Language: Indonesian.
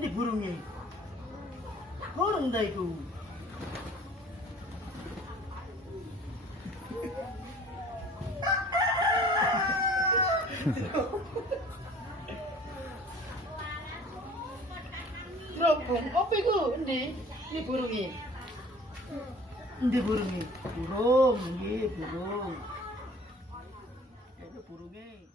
Ini burungnya. Burung dah itu. Teropong, apa itu? Ini burungnya. Ini burungnya. Burung, ini burung. Itu burungnya.